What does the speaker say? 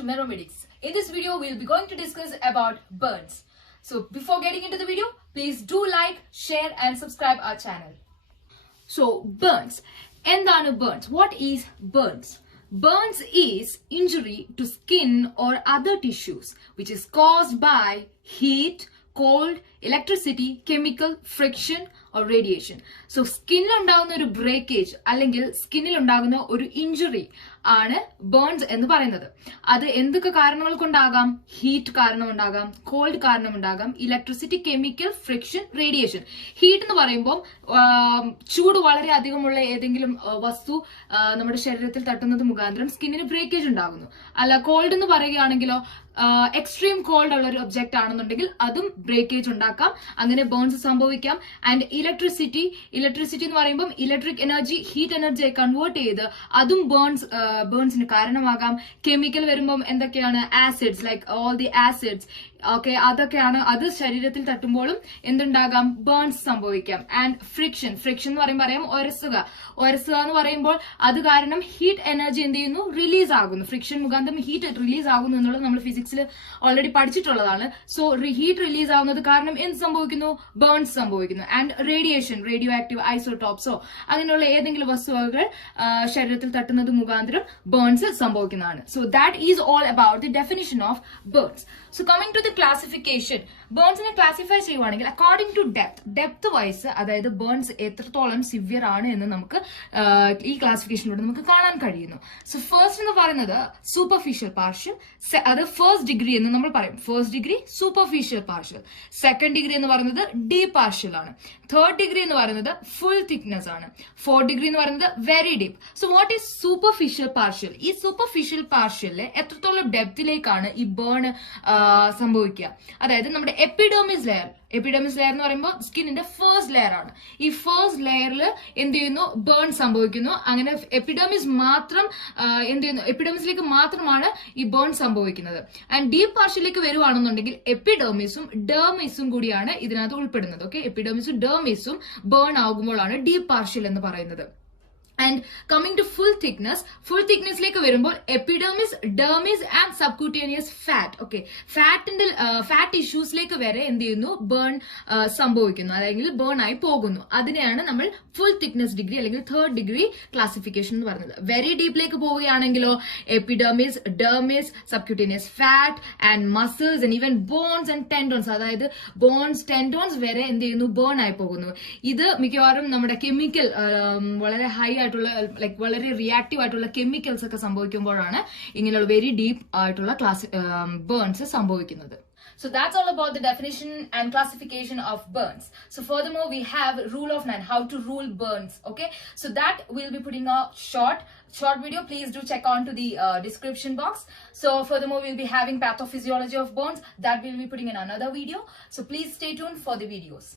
to Meromedics. In this video, we'll be going to discuss about burns. So before getting into the video, please do like, share and subscribe our channel. So burns. എന്താണ് burns? What is burns? Burns is injury to skin or other tissues which is caused by heat, cold, electricity, chemical, friction or radiation. So skin ഉണ്ടാകുന്ന ഒരു breakage അല്ലെങ്കിൽ സ്കിന്നിൽ ഉണ്ടാകുന്ന ഒരു injury ആണ് burns എന്ന് പറയുന്നത്. അത് എന്തൊക്കെ കാരണങ്ങൾ കൊണ്ടാകാം? ഹീറ്റ് കാരണം ഉണ്ടാകാം, കോൾഡ് കാരണം ഉണ്ടാകാം, electricity, chemical, friction, radiation. Heat എന്ന് പറയുമ്പോൾ ചൂട് വളരെ അധികമുള്ള ഏതെങ്കിലും വസ്തു നമ്മുടെ ശരീരത്തിൽ തട്ടുന്നത് മുഖാന്തരം സ്കിന്നിന് ബ്രേക്കേജ് ഉണ്ടാകുന്നു. അല്ല, കോൾഡ് എന്ന് പറയുകയാണെങ്കിലോ എക്സ്ട്രീം കോൾഡ് ഉള്ള ഒരു ഒബ്ജക്റ്റ് ആണെന്നുണ്ടെങ്കിൽ അതും ബ്രേക്കേജ് ഉണ്ടാക്കാം, അങ്ങനെ ബേൺസ് സംഭവിക്കാം. ആൻഡ് ഇലക്ട്രിസിറ്റി എന്ന് പറയുമ്പോൾ ഇലക്ട്രിക് എനർജി ഹീറ്റ് എനർജിയായി കൺവേർട്ട് ചെയ്ത് അതും ബേൺസിന് കാരണമാകാം. കെമിക്കൽ വരുമ്പം എന്തൊക്കെയാണ്? Acids, like all the acids, okay, അതൊക്കെയാണ്. അത് ശരീരത്തിൽ തട്ടുമ്പോഴും എന്തുണ്ടാകാം? ബേൺസ് സംഭവിക്കാം. ആൻഡ് ഫ്രിക്ഷൻ എന്ന് പറയുമ്പോൾ അറിയാം, ഒരസുക എന്ന് പറയുമ്പോൾ അത് കാരണം ഹീറ്റ് എനർജി എന്ത് ചെയ്യുന്നു? റിലീസ് ആകുന്നു. ഫ്രിക്ഷൻ മുഖാന്തരം ഹീറ്റ് റിലീസ് ആകുന്നു എന്നുള്ളത് നമ്മൾ ഫിസിക്സിൽ ഓൾറെഡി പഠിച്ചിട്ടുള്ളതാണ്. സോ ഹീറ്റ് റിലീസ് ആവുന്നത് കാരണം എന്ത് സംഭവിക്കുന്നു? ബേൺസ് സംഭവിക്കുന്നു. ആൻഡ് റേഡിയേഷൻ, റേഡിയോ ആക്റ്റീവ് ഐസോടോപ്സോ അങ്ങനെയുള്ള ഏതെങ്കിലും വസ്തുവകൾ ശരീരത്തിൽ തട്ടുന്നത് മുഖാന്തരം ബേൺസ് സംഭവിക്കുന്നതാണ്. So that is all about the definition of burns. So coming to the classification, ബേൺസിനെ ക്ലാസിഫൈ ചെയ്യുവാണെങ്കിൽ അക്കോർഡിംഗ് ടു ഡെപ്ത് വൈസ്, അതായത് ബേൺസ് എത്രത്തോളം സിവിയർ ആണ് എന്ന് നമുക്ക് ഈ ക്ലാസിഫിക്കേഷനിലൂടെ നമുക്ക് കാണാൻ കഴിയുന്നു. സോ ഫസ്റ്റ് എന്ന് പറയുന്നത് സൂപ്പർഫിഷ്യൽ പാർഷ്യൽ, അത് ഫസ്റ്റ് ഡിഗ്രി എന്ന് നമ്മൾ പറയും. First degree superficial partial. Second degree എന്ന് പറയുന്നത് ഡീപ് പാർഷ്യൽ ആണ്. തേർഡ് ഡിഗ്രി എന്ന് പറയുന്നത് ഫുൾ തിക്നെസ് ആണ്. ഫോർത്ത് ഡിഗ്രി എന്ന് പറയുന്നത് very deep. So what is superficial partial? ഈ സൂപ്പർഫിഷ്യൽ പാർഷ്യലിലെ എത്രത്തോളം ഡെപ്തിലേക്കാണ് ഈ ബേൺ സംഭവിക്കുക? അതായത് നമ്മുടെ എപ്പിഡെർമിസ് ലെയർ എന്ന് പറയുമ്പോൾ സ്കിന്നിന്റെ ഫസ്റ്റ് ലെയർ ആണ്. ഈ ഫസ്റ്റ് ലെയറിൽ എന്ത് ചെയ്യുന്നു? ബേൺ സംഭവിക്കുന്നു. അങ്ങനെ എപ്പിഡെർമിസിലേക്ക് മാത്രമാണ് ഈ ബേൺ സംഭവിക്കുന്നത്. ആൻഡ് ഡീപ് പാർഷ്യലിലേക്ക് വരുവാണെന്നുണ്ടെങ്കിൽ എപ്പിഡെർമിസും ഡെർമിസും കൂടിയാണ് ഇതിനകത്ത് ഉൾപ്പെടുന്നത്. ഓക്കെ, എപ്പിഡെർമിസും ഡെർമിസും ബേൺ ആകുമ്പോഴാണ് ഡീപ് പാർഷ്യൽ എന്ന് പറയുന്നത്. ആൻഡ് കമ്മിങ് ടു ഫുൾ തിക്നെസ്സിലേക്ക് വരുമ്പോൾ epidermis, dermis and subcutaneous fat. Okay, fat ടിഷ്യൂസിലേക്ക് വരെ എന്ത് ചെയ്യുന്നു? ബേൺ സംഭവിക്കുന്നു, അല്ലെങ്കിൽ ബേൺ ആയി പോകുന്നു. അതിനെയാണ് നമ്മൾ ഫുൾ തിക്നെസ് ഡിഗ്രി അല്ലെങ്കിൽ തേർഡ് ഡിഗ്രി ക്ലാസിഫിക്കേഷൻ എന്ന് പറയുന്നത്. വെരി ഡീപ്പിലേക്ക് പോവുകയാണെങ്കിലോ epidermis, dermis, subcutaneous fat and muscles and even bones and tendons, അതായത് ബോൺസ്, ടെൻഡോൺസ് വരെ എന്ത് ചെയ്യുന്നു? ബേൺ ആയി പോകുന്നു. ഇത് മിക്കവാറും നമ്മുടെ കെമിക്കൽ വളരെ ഹൈ ലൈക് വളരെ റിയാക്റ്റീവ് ആയിട്ടുള്ള കെമിക്കൽസ് ഒക്കെ സംഭവിക്കുമ്പോഴാണ് ഇങ്ങനെയുള്ള വെരി ഡീപ്പ് ആയിട്ടുള്ള ബേൺസ് സംഭവിക്കുന്നത്. So that's all about the definition and classification of burns. So furthermore, we have rule of 9, how to rule burns. Okay, so that we'll be putting a short video. Please do check on to the description box. So furthermore, we'll be having pathophysiology of burns, that we'll be putting in another video. So please stay tuned for the videos.